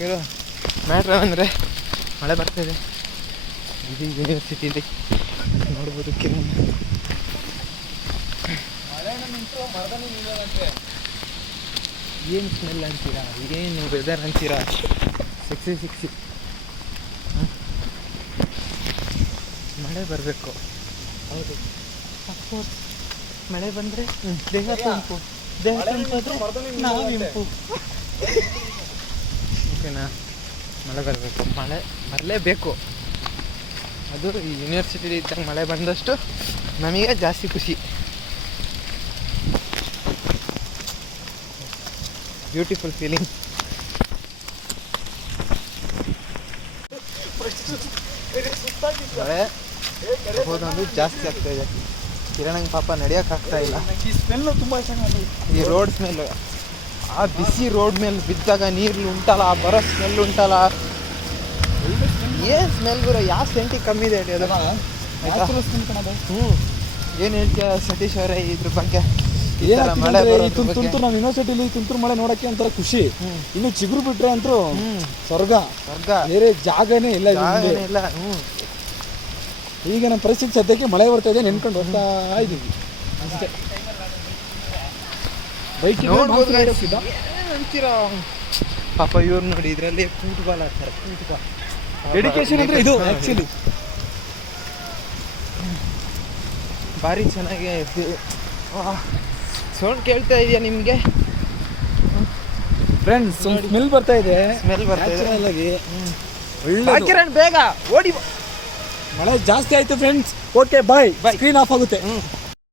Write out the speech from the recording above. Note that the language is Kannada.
ಮ್ಯಾಟ್ರ್ ಅಂದರೆ ಮಳೆ ಬರ್ತಾಯಿದೆ. ಇದು ಯೂನಿವರ್ಸಿಟಿಲಿ ನೋಡ್ಬೋದು ಕಿರಣ್. ಏನು ಸ್ಮೆಲ್ ಅಂತೀರಾ, ಏನು ವೆದರ್ ಅಂತೀರಾ, ಸಿಕ್ಸಿ ಮಳೆ ಬರಬೇಕು. ಹೌದು, ಅಫ್ಕೋರ್ಸ್ ಮಳೆ ಬಂದರೆ ದೇಹ ತಂಪು, ದೇಹ ತಂಪಾದರೆ ನಾವು ಇಂಪು. ಓಕೆನಾ? ಮಳೆ ಬರಬೇಕು, ಮಳೆ ಬರಲೇಬೇಕು. ಅದು ಈ ಯೂನಿವರ್ಸಿಟಿಲಿ ಇದ್ದಂಗೆ ಮಳೆ ಬಂದಷ್ಟು ನಮಗೆ ಜಾಸ್ತಿ ಖುಷಿ. Beautiful feeling. ಮಳೆ ಹೋದೊಂದು ಜಾಸ್ತಿ ಆಗ್ತಾ ಇದೆ. ಕಿರಣಂಗೆ ಪಾಪ ನಡೆಯೋಕ್ಕಾಗ್ತಾ ಇಲ್ಲ. ಈ ಸ್ಮೆಲ್ಲು ತುಂಬ ಚೆನ್ನಾಗಿ, ಈ ರೋಡ್ ಸ್ಮೆಲ್ಲು, ಆ ಬಿಸಿ ರೋಡ್ ಮೇಲೆ ಬಿದ್ದಾಗ ನೀರು ಉಂಟಲ್ಲ, ಆ ಬರೋ ಸ್ಮೆಲ್ ಉಂಟಲ್ಲ, ಏನು ಸ್ಮೆಲ್ ಬರೋ, ಯಾವ ಸೆಂಟಿಗೆ ಕಮ್ಮಿ ಇದೆ ಹೇಳಿ ಅದಲ್ಲ. ಏನು ಹೇಳ್ತೀಯ ಸತೀಶ್ ಅವರೇ ಇದ್ರ ಬಗ್ಗೆ? ಮಳೆ ತುಂತುರು ನಮ್ಮ ಯೂನಿವರ್ಸಿಟಿಲಿ ತುಂತುರು ಮಳೆ ನೋಡೋಕ್ಕೆ ಒಂಥರ ಖುಷಿ. ಇನ್ನು ಚಿಗುರು ಬಿಟ್ರೆ ಅಂತೂ ಸ್ವರ್ಗ, ಬೇರೆ ಜಾಗನೇ ಇಲ್ಲ. ಈಗ ನಮ್ಮ ಪರಿಸ್ಥಿತಿ ಸದ್ಯಕ್ಕೆ ಮಳೆ ಬರ್ತಾ ಇದೆ, ನೆನ್ಕೊಂಡು ಹೋಗ್ತಾ ಇದ್ದೀವಿ ಅಷ್ಟೇ. ಬೈಕ್ ಅಂತೀರ ಪಾಪ ಇವ್ರು ನೋಡಿ, ಇದರಲ್ಲಿ ಫುಟ್ಬಾಲ್ ಆಡ್ತಾರೆ. ಫುಟ್ಬಾಲ್ ಡೆಡಿಕೇಶನ್ ಅಂದರೆ ಇದು ಆ್ಯಕ್ಚುಲಿ ಭಾರಿ ಚೆನ್ನಾಗಿ ಸೌಂಡ್ ಕೇಳ್ತಾ ಇದೆಯಾ ನಿಮಗೆ ಫ್ರೆಂಡ್ಸ್? ಸ್ಮೆಲ್ ಬರ್ತಾ ಇದೆ, ಸ್ಮೆಲ್ ಬರ್ತಾ ಇದೆ. ಒಳ್ಳೆ ಕಿರಣ್ ಬೇಗ ಓಡಿ. ಮಳೆ ಜಾಸ್ತಿ ಆಯಿತು friends. Okay bye, screen off ಆಗುತ್ತೆ.